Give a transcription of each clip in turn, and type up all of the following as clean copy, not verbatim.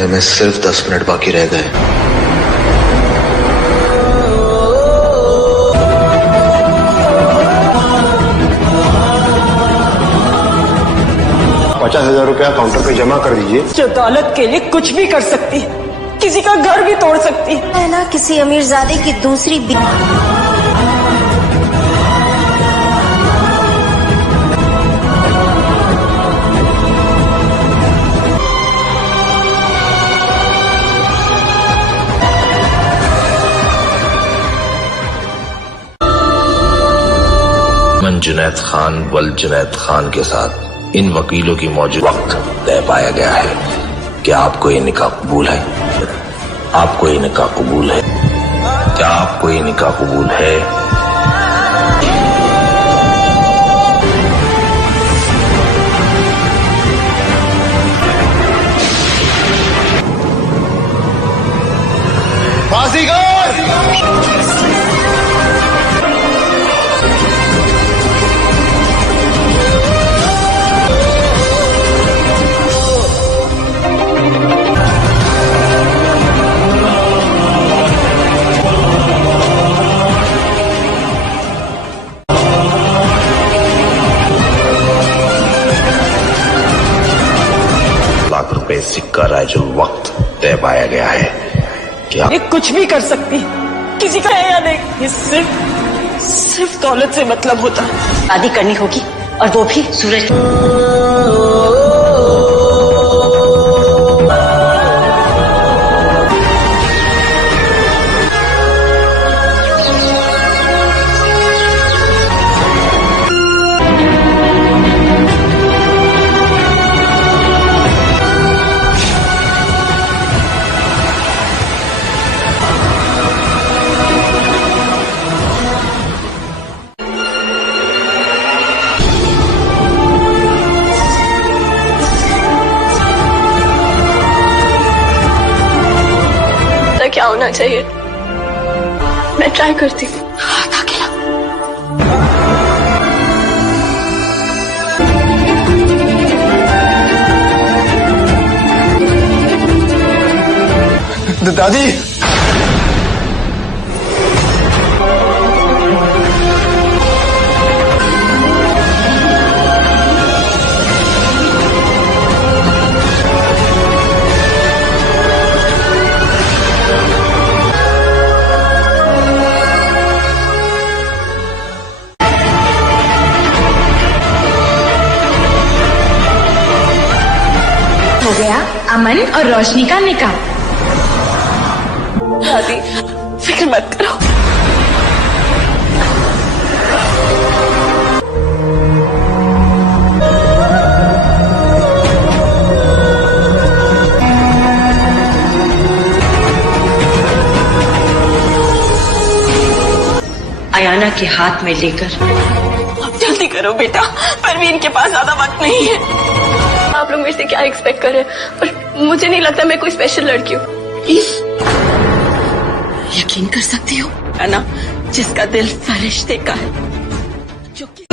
होने में सिर्फ 10 मिनट बाकी रह गए। ₹50,000 काउंटर पे जमा कर दीजिए। जो दौलत के लिए कुछ भी कर सकती है, किसी का घर भी तोड़ सकती है ना, किसी अमीरजादे की दूसरी मन जुनैद खान वल जुनैद खान के साथ इन वकीलों की मौजूद वक्त तय पाया गया है कि आपको ये निकाह कबूल है। आपको ये निकाह कबूल है? क्या आपको ये निकाह कबूल है? ₹1,00,000 सिक्का राजू वक्त तय पाया गया है कि ये कुछ भी कर सकती है, किसी का है या नहीं, ये सिर्फ दौलत से मतलब होता है। शादी करनी होगी और वो भी सूरज। क्या होना चाहिए, मैं ट्राई करती हूँ। दादी, हो गया अमन और रोशनी का निकाह। दादी फिक्र मत करो, अयाना के हाथ में लेकर। अब जल्दी करो बेटा, परवीन के पास ज्यादा वक्त नहीं है। आप लोग मेरे से क्या एक्सपेक्ट कर रहे हैं, और मुझे नहीं लगता मैं कोई स्पेशल लड़की हूँ। यकीन कर सकती हो है ना, जिसका दिल फरिश्ते का है, जो कि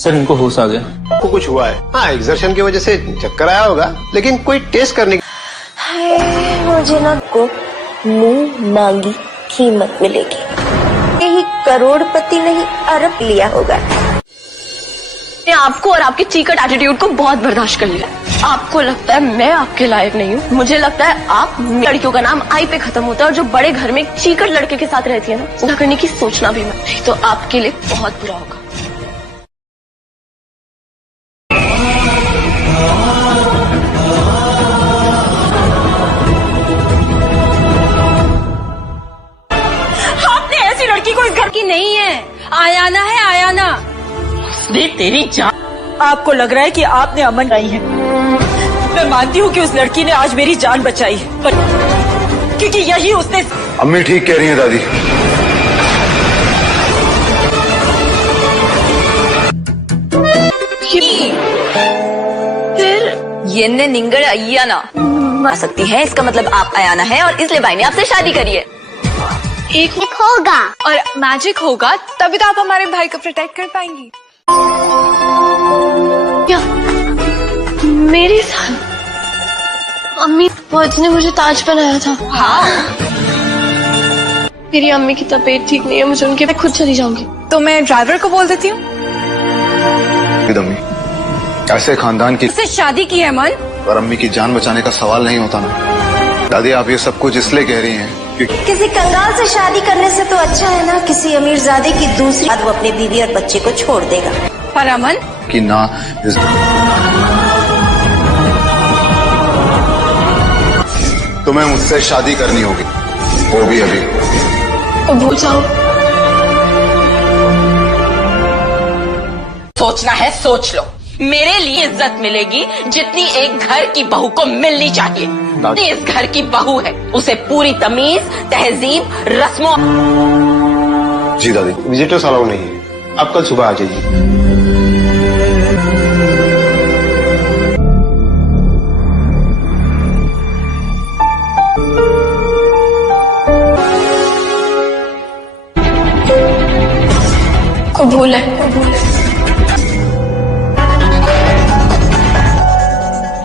सर इनको होश आ गया। आपको कुछ हुआ है? हाँ, एक्सर्शन की वजह से चक्कर आया होगा, लेकिन कोई टेस्ट करने की मुझे ना को मुंह मांगी कीमत मिलेगी। यही करोड़पति नहीं अरब लिया होगा। मैं आपको और आपके चीकट एटीट्यूड को बहुत बर्दाश्त कर लिया। आपको लगता है मैं आपके लायक नहीं हूँ। मुझे लगता है आप लड़कियों का नाम आई पे खत्म होता है और जो बड़े घर में एक चीकट लड़के के साथ रहती है ना, उसका करने की सोचना भी मत, नहीं तो आपके लिए बहुत बुरा होगा। आपने ऐसी लड़की को इस घर की नहीं है, आयाना है, आयाना। तेरी जान। आपको लग रहा है कि आपने अमन नहीं है। मैं मानती हूँ कि उस लड़की ने आज मेरी जान बचाई है, पर क्योंकि यही उसने। अम्मी ठीक कह रही है दादी। फिर ये निंगड़ अय्याना आ सकती है, इसका मतलब आप अयाना है और इसलिए भाई ने आपसे शादी करी है। एक होगा और मैजिक होगा तभी तो आप हमारे भाई को प्रोटेक्ट कर पाएंगी। क्या मेरे साथ अम्मी फौज ने मुझे ताज पहनाया था? हाँ, मेरी अम्मी की तबीयत ठीक नहीं है, मुझे उनके मैं खुद चली जाऊंगी। तो मैं ड्राइवर को बोल देती हूँ। अम्मी, ऐसे खानदान की इससे शादी की है मन। और अम्मी की जान बचाने का सवाल नहीं होता ना। दादी आप ये सब कुछ इसलिए कह रही हैं कि किसी कंगाल से शादी करने से तो अच्छा है ना किसी अमीरजादे की दूसरी। बाद वो अपने बीवी और बच्चे को छोड़ देगा। पर अमन कि ना तुम्हें मुझसे शादी करनी होगी, वो भी अभी। तो भूल जाओ। सोचना है सोच लो। मेरे लिए इज्जत मिलेगी जितनी एक घर की बहू को मिलनी चाहिए। इस घर की बहू है, उसे पूरी तमीज, तहजीब, रस्मों। जी दादी, विजिटर्स अलाउ नहीं है, आप कल सुबह आ जाइए। को भूल है।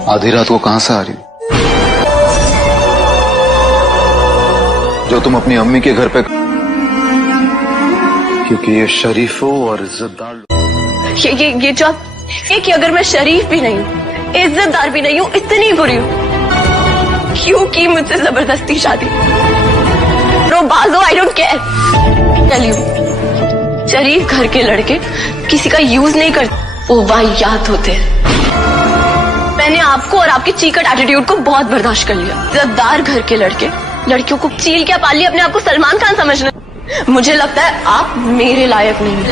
आधी रात को कहां से आ रही हो? जो तुम अपनी अम्मी के घर पे, क्योंकि ये शरीफों और इज्जतदार लोग। ये जो आप कि अगर मैं शरीफ भी नहीं हूँ, इज्जतदार भी नहीं हूँ, इतनी बुरी हूँ, क्यों की मुझसे जबरदस्ती शादी? रो बाजो, I don't care. Tell you, शरीफ घर के लड़के किसी का यूज नहीं करते, वो वाहियात होते हैं। मैंने आपको और आपके चीकट एटीट्यूड को बहुत बर्दाश्त कर लिया। इज्जतदार घर के लड़के लड़कियों को चील क्या पाल लिया, अपने आप को सलमान खान समझना। मुझे लगता है आप मेरे लायक नहीं हैं।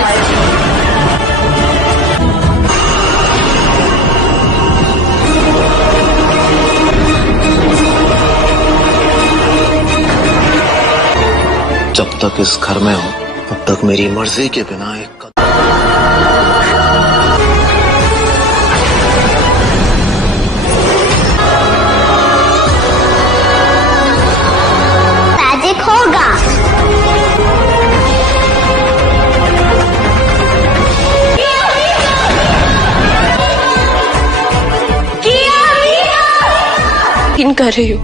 जब तक इस घर में हो तब तक मेरी मर्जी के बिना एक मैजिक होगा। किन कर रही हो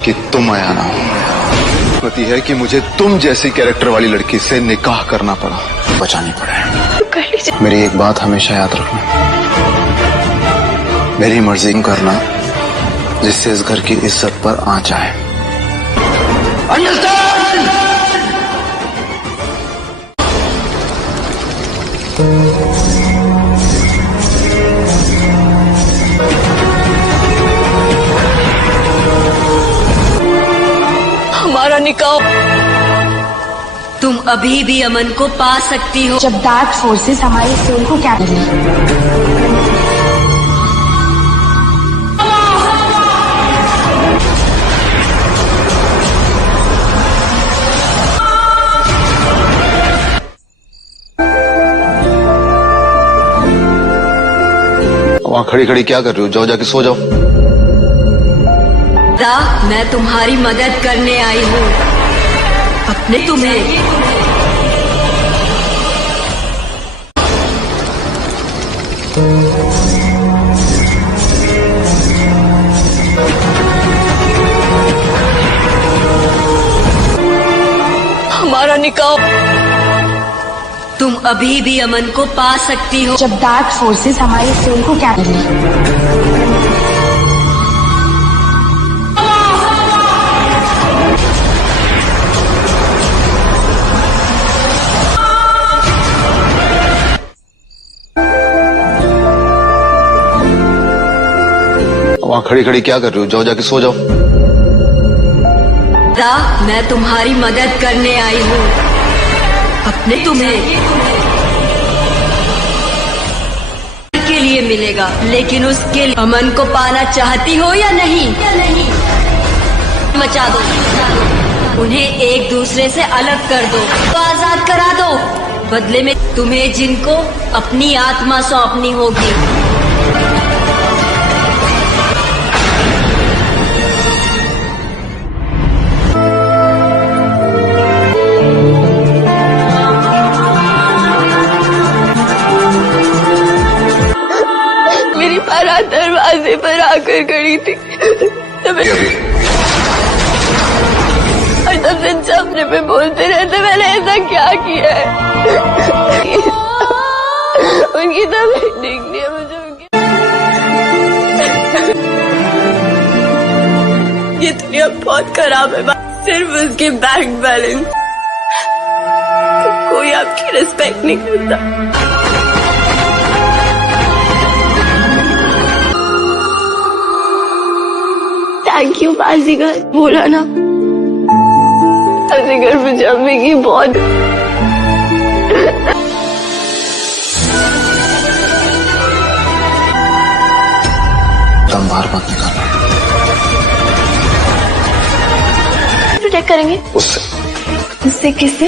कि तुम अयाना हो। पति है कि मुझे तुम जैसी कैरेक्टर वाली लड़की से निकाह करना पड़ा, बचानी पड़े। मेरी एक बात हमेशा याद रखना, मेरी मर्जी करना जिससे इस घर की इज्जत पर आंच आए। हमारा निकाह। तुम अभी भी अमन को पा सकती हो। जब डार्क फोर्सेस हमारे सोल को क्या करेंगे? वहां खड़ी खड़ी क्या कर रही हो? जाओ जाके सो जाओ। मैं तुम्हारी मदद करने आई हूँ। अपने तुम्हें हमारा निकाह तुम अभी भी अमन को पा सकती हो। जब डार्क फोर्सेस हमारी सोल को क्या करेंगे? वहां खड़ी खड़ी क्या कर रही हो? जाओ जाके सो जाओ। मैं तुम्हारी मदद करने आई हूँ। अपने तुम्हें के लिए मिलेगा, लेकिन उसके लिए अमन को पाना चाहती हो या नहीं? मचा दो, उन्हें एक दूसरे से अलग कर दो, तो आजाद करा दो। बदले में तुम्हें जिनको अपनी आत्मा सौंपनी होगी। मेरी बारात दरवाजे पर आकर खड़ी थी, और तब से सामने पे बोलते रहते मैंने ऐसा क्या किया है। उनकी तबीयत ठीक नहीं है, मुझे ये दुनिया बहुत खराब है। सिर्फ उसके बैंक बैलेंस, कोई आपकी रिस्पेक्ट नहीं करता। थैंक यू बाजीगर, बोला ना बाजीगर मुझे अम्मी की बहुत। दम बाहर मत निकालना। प्रोटेक्ट करेंगे उससे किससे?